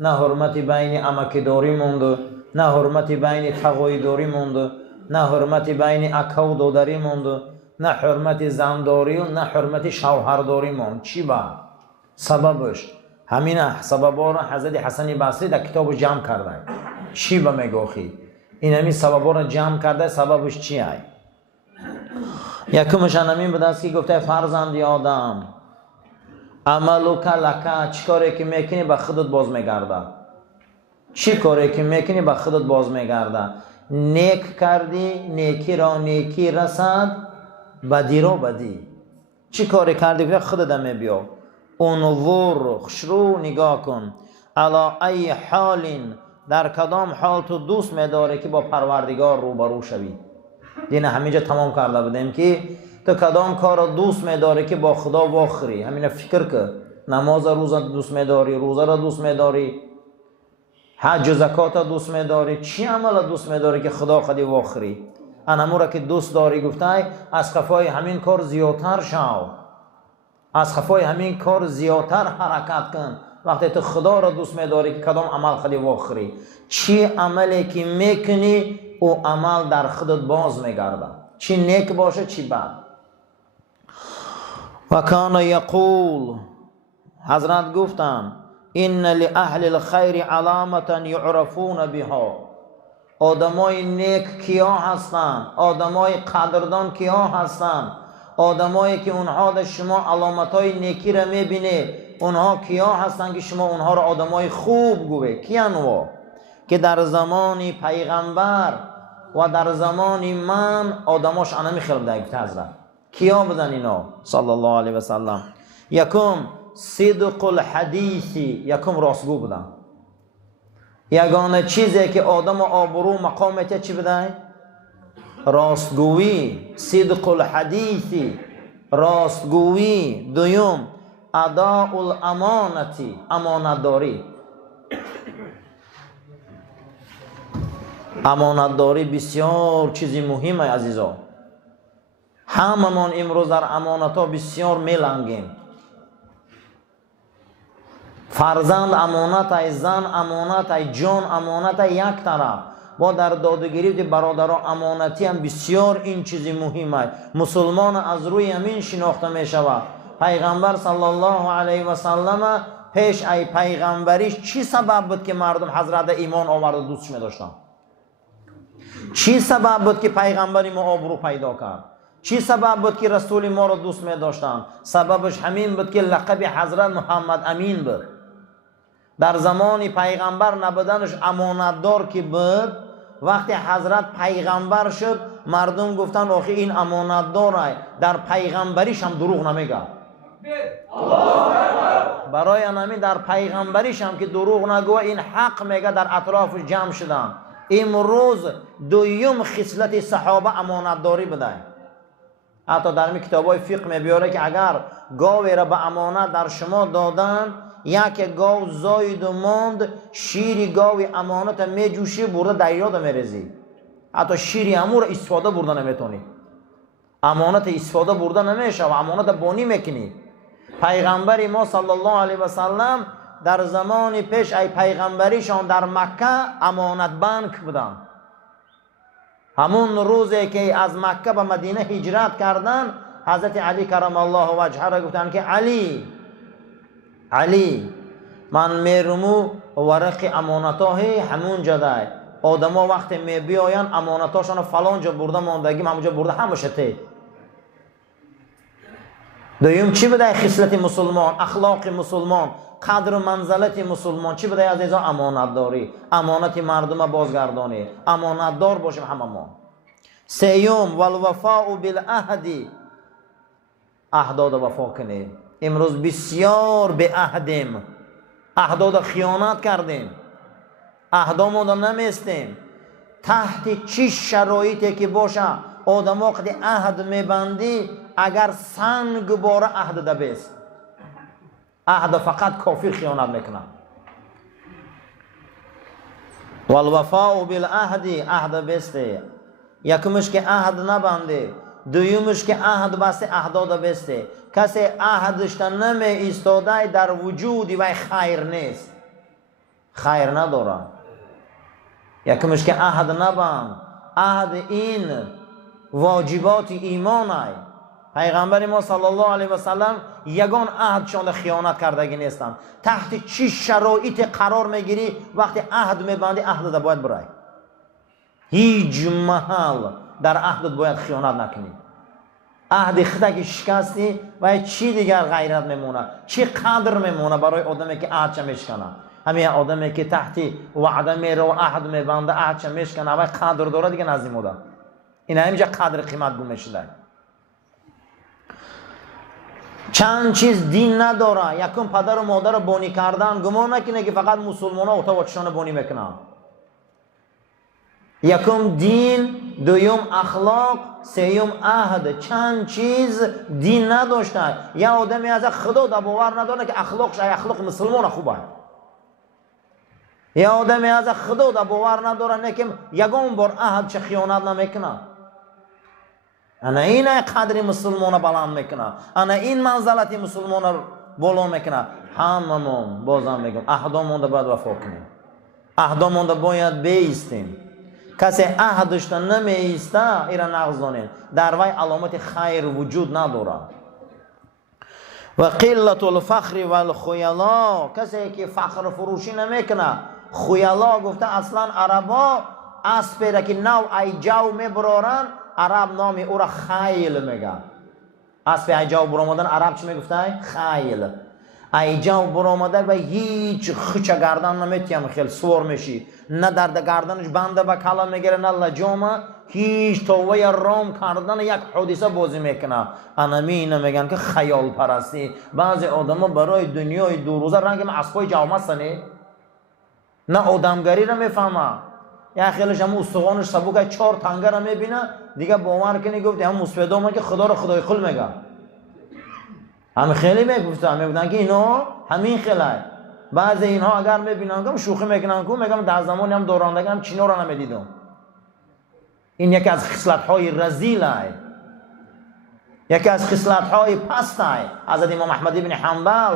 نه حرمتی بین امکداری موند، نه حرمتی بین تقویداری موند، نه حرمتی بین اکا و دوداری موند، نه حرمتی زنداری و نه حرمتی شوهرداری موند. چی با؟ سببش همین سببا را حضرت حسن بصری در کتاب جمع کرده. چی با میگوخی؟ این همین سببا را جمع کرده. سببش چی ای؟ یکمش همین بود است که گفته فرزند آدم عملو لکه، چی کاری که میکنی به خودت باز میگرده. چی کاری که میکنی به خودت باز میگرده. نیک کردی نیکی را نیکی رسد، بدی را بدی. چی کاری کردی که خودت هم بیا. انظر خشرو نگاه کن علا ای حال، در کدام حال تو دوست میداری که با پروردگار روبرو شوی. دین همینجا تمام کرده بودیم که تو کدام کار دوست میداری که با خدا واخری. همین فکر که نماز روزه دوست میداری، روزه را دوست میداری، حج و زکات دوست میداری، چی عمل دوست میداری که خدا خودی واخری. انمورا که دوست داری گفته از خفای همین کار زیادتر شو، از خفای همین کار زیادتر حرکت کن. وقتی تو خدا را دوست میداری که کدام عمل خودی واخری. چی عملی که میکنی او عمل در خودت باز میگرده، چی نیک باشه چی بد. و کان یقول، حضرت گفتن ان لاهل الخیر علامتا یعرفون بها. آدمای نیک کیا هستند؟ آدمای قدردان کیا هستند؟ آدمایی که اونها در شما علامتای نیکی را میبینه، اونها کیا هستند که شما اونها را آدمای خوب گوه؟ کیانو؟ که در زمان پیغمبر و در زمان من آدماش انمی خیلی بده. حضرت کیا بدن اینا صلی الله علیه و سلم؟ یکم صدق الحدیثی، یکم راستگو بودن. یگانه چیزی که آدم آبرو مقامت چی بده؟ راستگویی. صدق الحدیثی، راستگویی. دویم اداء الامانتی، امانتداری. امانتداری بسیار چیزی مهمه عزیزان. هممون امروز در امانت ها بسیار میلنگیم. فرزند امانت ای، زن امانت ای، جان امانت ای یک طرف. با در دادگیری برادران امانتی هم بسیار این چیزی مهمه. مسلمان از روی همین شناخته می شود. پیغمبر صلی الله علیه و سلم پیش ای پیغمبریش چی سبب بود که مردم حضرت ایمان آورد و دوستش می داشتن؟ چی سبب بود که پیغمبری ما آبرو پیدا کرد؟ چی سبب بود که رسول ما را دوست می داشتن؟ سببش همین بود که لقب حضرت محمد امین بود. در زمان پیغمبر نبودنش امانتدار که بود، وقتی حضرت پیغمبر شد مردم گفتن آخه این امانتداره، در پیغمبریش هم دروغ نمیگه. برای همین در پیغمبریش هم که دروغ نگوه این حق میگه. در اطرافش جمع شدن. امروز دویم خصلت صحابه امانتداری بده. حتی در می کتابای فقه میبیاره که اگر گاوی را به امانت در شما دادن، یک گاو زاید و ماند، شیری گاوی امانت میجوشی برده دریا دا میریزی. حتی شیری امور استفاده برده نمیتونی، امانت استفاده برده نمیشه و امانت بانی میکنی. پیغمبر ما صلی الله علیه و سلم در زمان پیش ای پیغمبریشان در مکه امانت بانک بودن. همون روزی که از مکه به مدینه هجرت کردن، حضرت علی کرم الله وجهه را گفتن که علی من میرمو ورق امانتاه همون جده. آدم ها وقتی می بیاین امانتاشان فلان جا برده ماندگیم همون جا برده همشه ته. دویم چی بده خصلت مسلمان، اخلاق مسلمان، قدر و منزلت مسلمان چی بده عزیزان؟ امانتداری. امانت مردم بازگردانی، امانتدار باشیم همه ما. سیوم والوفاء بالعهد، احداد وفا کنیم. امروز بسیار به عهدیم، احداد خیانت کردیم، اهدامون رو نمیستیم. تحت چی شرایطی که باشه آدم وقتی عهد میبندی، اگر سنگ باره عهد دبیست. عهد فقط کافر خیانت میکنه. والوفاء بالعهد، عهد بسته. یکمش که عهد نبنده، دویمش که عهد بسته احداد بسته. کسی عهدش نمی ایستاده در وجودی و خیر نیست. خیر نداره. یکمش که عهد نبند. عهد این واجبات ایمان ای. پیغمبر ما صلی الله علیه و سلم یگان عهدشان خیانت کردگی نیستند. تحت چی شرایط قرار میگیری وقتی عهد میبندی عهدت باید برای. هیچ محل در عهدت باید خیانت نکنی. عهد خودت که شکستی و چی دیگر غیرت میمونه، چی قدر میمونه برای آدمی که عهدش میشکنه. همین آدمی که تحت وعده میره و عهد میبنده عهدش میشکنه و قدر داره دیگه نزدیک موده. این همینجا قدر قیمت گم شده. چند چیز دین نداره. یکم پدر و مادر بانی کردن گمان نکنه که فقط مسلمان ها اوتا بچشان بانی میکنن. یکم دین، دویم اخلاق، سوم عهد. چند چیز دین نداشته. یا آدمی از خدا باور نداره که اخلاقش اخلاق مسلمان خوبه. یا آدمی از خدا باور نداره که یگان بار عهد چه خیانت نمیکنه. انا این قدر مسلمان بلند میکنه. انا این منزلت مسلمان بالا میکنه. هممون بازم میگم عهدامون رو باید وفا کنیم. عهدامون رو باید بیستیم. کسی عهد داشته نمیسته ایرا نقض دانید. در وی علامت خیر وجود نداره. و قلت الفخر و الخیلا. کسی که فخر فروشی نمیکنه. خیلا گفته اصلا عربا اسبی را که نو ایجاو میبرارن عرب نامی او را خیل میگه. اسب ایجاو برآمدن عرب چی میگفته؟ خیل. ایجاو برآمده و هیچ خچ گردن نمیتیم خیل سوار میشی. نه درد گردنش بنده به کلا میگیره نه لجامه. هیچ تووی رام کردن یک حادثه بازی میکنه. انمی میگن که خیال پرستی. بعضی آدما برای دنیای دو روزه رنگ اسبای جامه سنی نه آدمگری را میفهمه. یا خیلیش هم استخوانش سبوکه 4 تنگه را میبینه دیگه باور کنی گفت هم مسفیدا ما که خدا را خدای خل میگه. هم خیلی میگفتن میگفتن که اینا همین خیله. بعضی اینها اگر میبینن که شوخی میکنن که میگم در زمان هم دورندگی هم چینا را نمیدیدم. این یکی از خصلت‌های رذیل است. یکی از خصلت‌های پست است. حضرت امام احمد ابن حنبل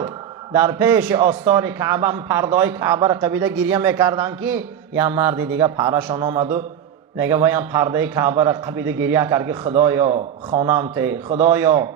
در پیش آستار کعبه پرده‌های کعبه را قبیله گریه میکردن که یا مردی دیگه پرشان آمد و میگه وای پرده کعبه را قبیله گریه کرد که خدایا خانم ته، خدایا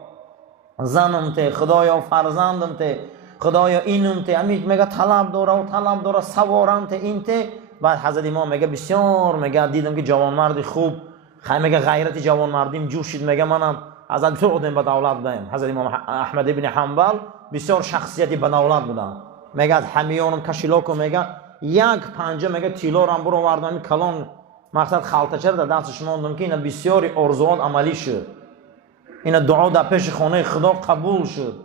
زنم ته، خدایا فرزندم ته، خدایا اینم ته. همین میگه طلب داره و طلب داره سوارم ته این ته. بعد حضرت امام میگه بسیار میگه دیدم که جوان مردی خوب خیلی میگه غیرت جوان مردیم جوشید. میگه منم از تو بودم به دولت بودم. حضرت امام احمد ابن حنبل بسیار شخصیتی به دولت بودن. میگه از همیانم کشیلاکو میگه یک پنجه میگه تیلا رو هم برو وردم کلان مقصد خالتچه در دستش ماندم که این بسیاری ارزوات عملی شد. این دعا در پیش خانه خدا قبول شد.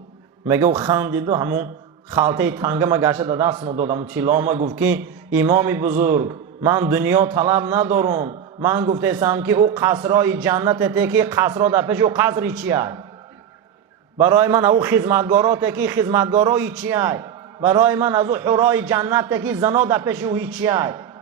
میگه و خندید و همون خالته تنگه ما گشته در دستم دادم تیلا. ما گفت که امام بزرگ من دنیا طلب ندارم. من گفتم که او قصرای جنت ته که قصرا در پیش او قصری چیه؟ برای من او خدمتگارات که خدمتگارای چیه؟ برای من از او حورای جنت که زنا در پیش او چیه؟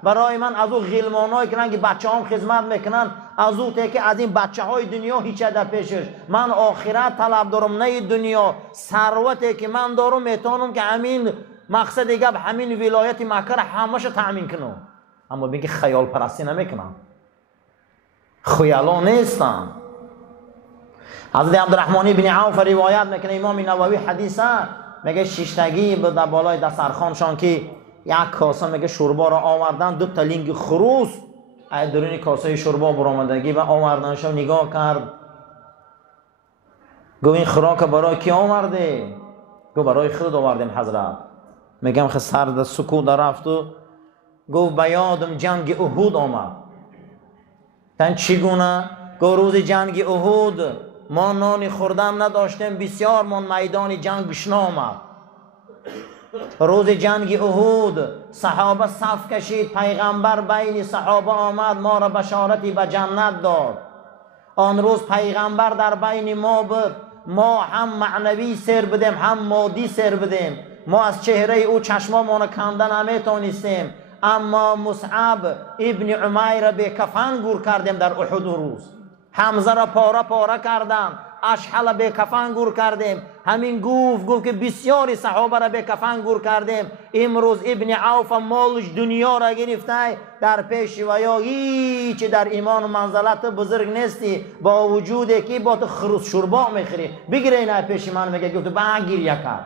برای من از او غلمانایی که رنگ بچه‌هام خدمت میکنن از او ته که از این بچه‌های دنیا هیچ در پیشش. من آخرت طلب دارم نه دنیا. ثروتی که من دارم میتونم که همین مقصد دیگه همین ولایت مکه را همش تامین کنم. اما میگه خیال پرستی نمیکنم. خیالا نیستن. حضرت عبدالرحمن بن عوف روایت میکنه امام نووی حدیثه میگه شیشتگی به در بالای دسترخوانشان که یک کاسه میگه شوربا را آوردن 2 تا لینگ خروس از درون کاسه شوربا برآمدگی و آوردنشو نگاه کرد. گفت این خوراک برای کی آورده؟ گفت برای خود آوردیم حضرت. میگم خب سر سکوت رفت و گفت به یادم جنگ احد آمد. تن چگونه؟ گفت روز جنگ احد ما نانی خوردن نداشتیم بسیار من میدان جنگ بشنا آمد. روز جنگ احد صحابه صف کشید. پیغمبر بین صحابه آمد ما را بشارتی به جنت داد. آن روز پیغمبر در بین ما بود. ما هم معنوی سر بدیم هم مادی سر بدیم. ما از چهره او چشمامون کندن نمیتونستیم. اما مصعب ابن عمیر به کفن گور کردیم در احد روز. حمزه را پاره پاره کردن. اشحل به کفن گور کردیم. همین گفت که بسیاری صحابه را به کفن گور کردیم. امروز ابن عوف مالش دنیا را گرفته در پیش و یا هیچ در ایمان و منزلت بزرگ نیستی، با وجودی که با تو خروس شربا میخوری. بگیره اینه پیش من میگه گفت بگیر یکر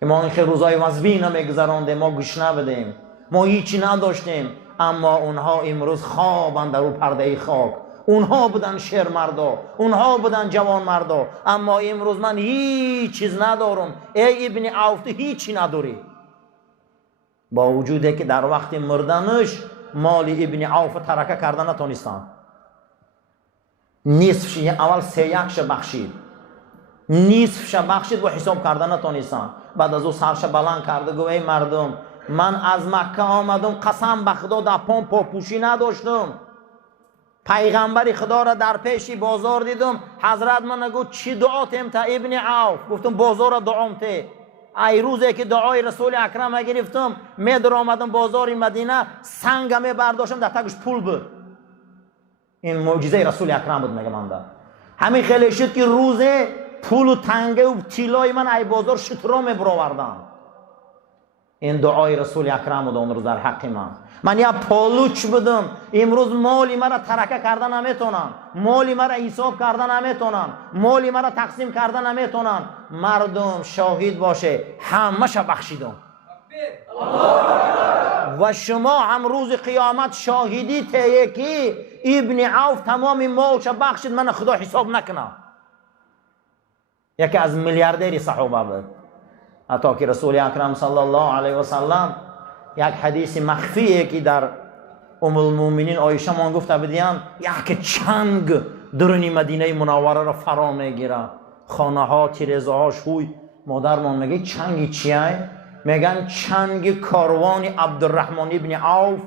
که ما این روزای وزبی نمیگذراندیم، ما گشنه بدیم، ما هیچی نداشتیم. اما اونها امروز خوابند در او پرده خاک. اونها بودن شیر مردا، اونها بودن جوان مردا. اما امروز من هیچ چیز ندارم. ای ابن عوف تو هیچی نداری، با وجودی که در وقت مردنش مال ابن عوف ترکه کردن نتونستن. نصفش اول 3/1 بخشید، نصفش بخشید و حساب کردن نتونستن. بعد از او سرش بلند کرده گفت ای مردم، من از مکه آمدم، قسم به خدا در پام پاپوشی نداشتم. پیغمبر خدا را در پیشی بازار دیدم. حضرت من گفت چی دعا تیم تا ابن عوف؟ گفتم بازار دعام ته. ای روزی که دعای رسول اکرم گرفتم، می در آمدم بازار مدینه، سنگم برداشتم در تگش پول بود. این معجزه رسول اکرم بود. میگم من همین خیلی شد که روزه پول و تنگه و تیلای من ای بازار شترا می برآوردم. این دعای رسول اکرم بود اون روز در حق من یا پالوچ بودم. امروز مالی مرا ترکه کردن نمیتونن، مالی مرا حساب کردن نمیتونن، مالی مرا تقسیم کردن نمیتونن. مردم شاهد باشه همش بخشیدم و شما هم روز قیامت شاهدی تهیه که ابن عوف تمام مالش بخشید، من خدا حساب نکنم. یکی از میلیاردری صحابه بود. حتی که رسول اکرم صلی الله علیه و سلم یک حدیث مخفیه که در ام المؤمنین عایشه ما گفته بودیم، یک چنگ درونی مدینه منوره را فرا میگیره. خانه ها، تیرزه ها، شوی. مادرمان میگه چنگی چیه؟ میگن چنگ کاروان عبدالرحمن ابن عوف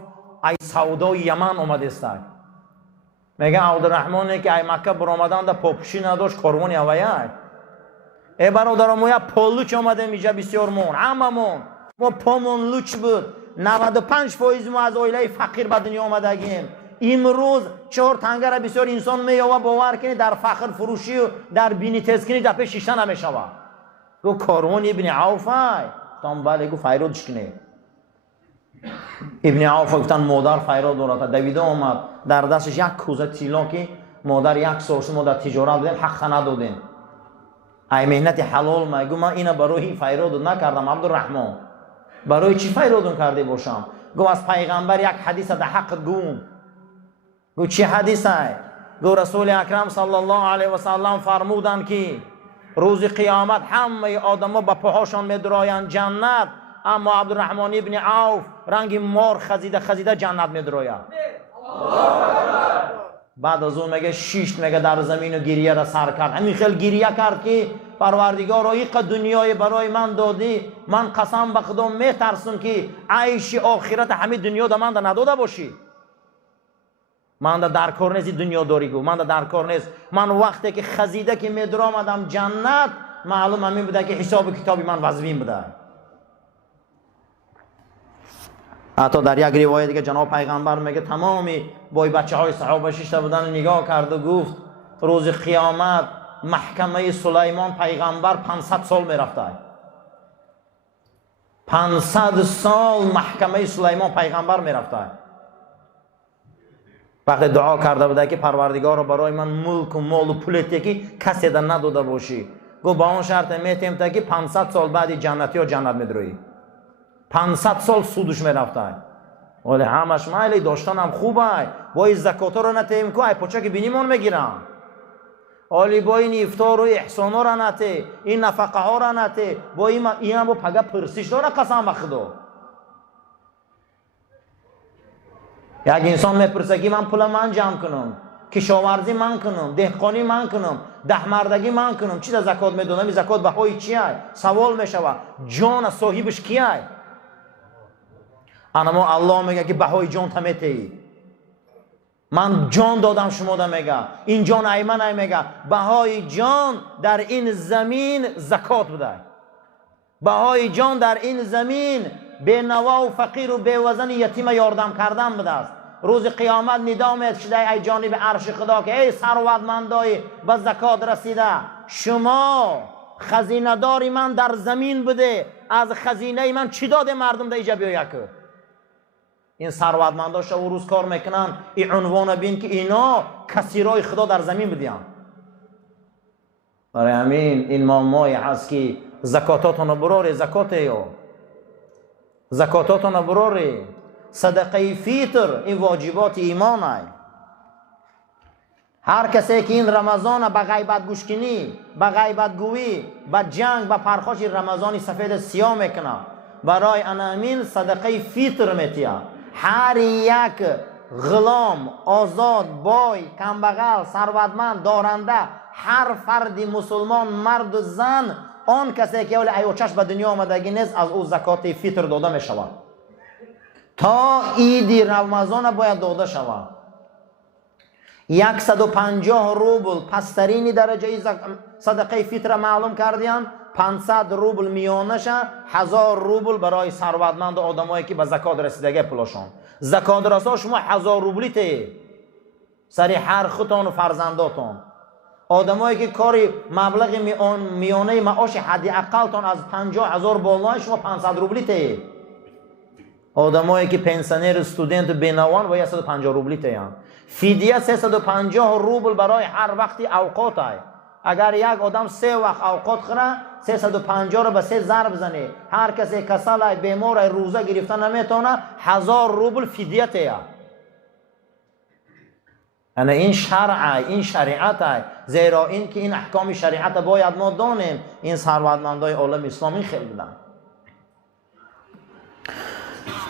ای سودای یمن اومده است. میگن عبدالرحمن که ای مکه برآمدن در پاپوشی نداشت، کاروان اوایه. ای برادرم ما پالوچ آمده میجا بسیار مون، هممون ما پامون لوچ بود. 95% ما از عائله فقیر به دنیا آمدگیم. امروز 4 تنگه را بسیار انسان میاوه باور کنی در فخر فروشی و در بینی تزکنی دفعه شیشه نمیشوه. گو کاروان ابن عوف های تام بله گو فیرودش کنی. ابن عوف گفتن مادر فیرود دارد. دویده آمد در دستش یک کوزه طلا که مادر 1 سال ما در تجارت بودیم حق ندادیم. ای مهنت حلال میگو من اینا برای فیرود نکردم عبدالرحمن. برای چی فیرودون کرده باشم؟ گو از پیغمبر یک حدیث در حق گوم. گو چی حدیث های؟ گو رسول اکرم صلی الله علیه و سلم فرمودن که روز قیامت همه آدما با پاهاشان میدرایند جنت، اما عبدالرحمن ابن عوف رنگ مار خزیده جنت میدراید. بعد از اون میگه 6 میگه در زمین و گریه را سر کرد. همین خیلی گریه کرد که پروردگار اینقدر دنیای برای من دادی، من قسم به خدا میترسم که عیش آخرت همه دنیا در من نداده باشی. من در کار نیست دنیا داری گو، من در کار نیست. من وقتی که خزیده که میدرآمدم جنت، معلوم همین بوده که حساب کتابی من وزوین بوده. حتی در یک روایت دیگه جناب پیغمبر میگه تمامی بای بچه های صحابه شیشته بودن نگاه کرد و گفت روز قیامت محکمه سلیمان پیغمبر 500 سال میرفته. 500 سال محکمه سلیمان پیغمبر میرفته. وقتی دعا کرده بوده که پروردگار رو برای من ملک و مال و پولتی که کسی در نداده باشی، گفت با اون شرط میتیم تا که 500 سال بعد جنتی ها جنت میدروی. 500 سال سودش میرفته. ولی همش مایلی داشتن هم خوبه. با این زکات رو نتیم که ای پوچه که بینیمون میگیرن. ولی با این افطار و احسان ها رو نتی، این نفقه ها رو نتی، با این هم با پگه پرسیش داره قسم به خدا. یک انسان میپرسه که من پول من جمع کنم، کشاورزی من کنم، دهقانی من کنم، دهمردگی من کنم، چی در زکات میدونم؟ این زکات بهای چیه؟ سوال میشوه جان صاحبش کیه؟ اما الله میگه که بهای جان تمیتی. من جان دادم شما دا میگه. این جان ایمن ای میگه بهای جان در این زمین زکات بوده. بهای جان در این زمین به نوا و فقیر و به وزن یتیم یاردم کردن بوده است. روز قیامت ندا میاد شده ای جانب عرش خدا که ای ثروتمندای به زکات رسیده، شما خزینه داری من در زمین بده، از خزینه من چی داده مردم در اینجا بیاید که این ثروتمنداش و روز کار میکنن این عنوان بین که اینا کثیرای خدا در زمین بدین. برای همین این مامای هست که زکاتاتون براره، زکاتاتون براره. صدقه فیتر این واجبات ایمان های. هر کسی که این رمضان به غیبت گوش کنی، به غیبت گویی، به جنگ، به پرخاش رمضانی سفید سیاه میکنه، برای انامین صدقه فیتر میتیه. هر یک غلام، آزاد، بای، کمبغل، ثروتمند، دارنده، هر فردی مسلمان، مرد و زن، آن کسی که اول ایوچش به دنیا آمدگی نیست از او زکات فیتر داده می شود. تا عید رمضان باید داده شود. 150 روبل پسترین درجه صدقه فیتر معلوم کردیم، 500 روبل میانش، 1000 روبل برای ثروتمند و آدمایی که به زکات رسیدگی پولشون. زکات رسا شما 1000 روبلی ته سری هر خودتون و فرزنداتون. آدمایی که کاری مبلغ میانه معاش حد اقلتون از 50,000 بالای شما 500 روبلی ته. آدمایی که پنسیونر، استودنت و بینوان باید 150 روبلی ته. فدیه 350 روبل برای هر وقتی اوقات های. اگر یک آدم 3 وقت اوقات خوره 350 رو به 3 ضرب زنه، هر کسی کسل بیمار روزه گرفتن نمیتونه 1000 روبل فدیه ته. یعنی این شرع، این شریعت، زیرا این که این احکام شریعت باید ما دانیم. این ثروتمندای عالم اسلامی خیلی بودن.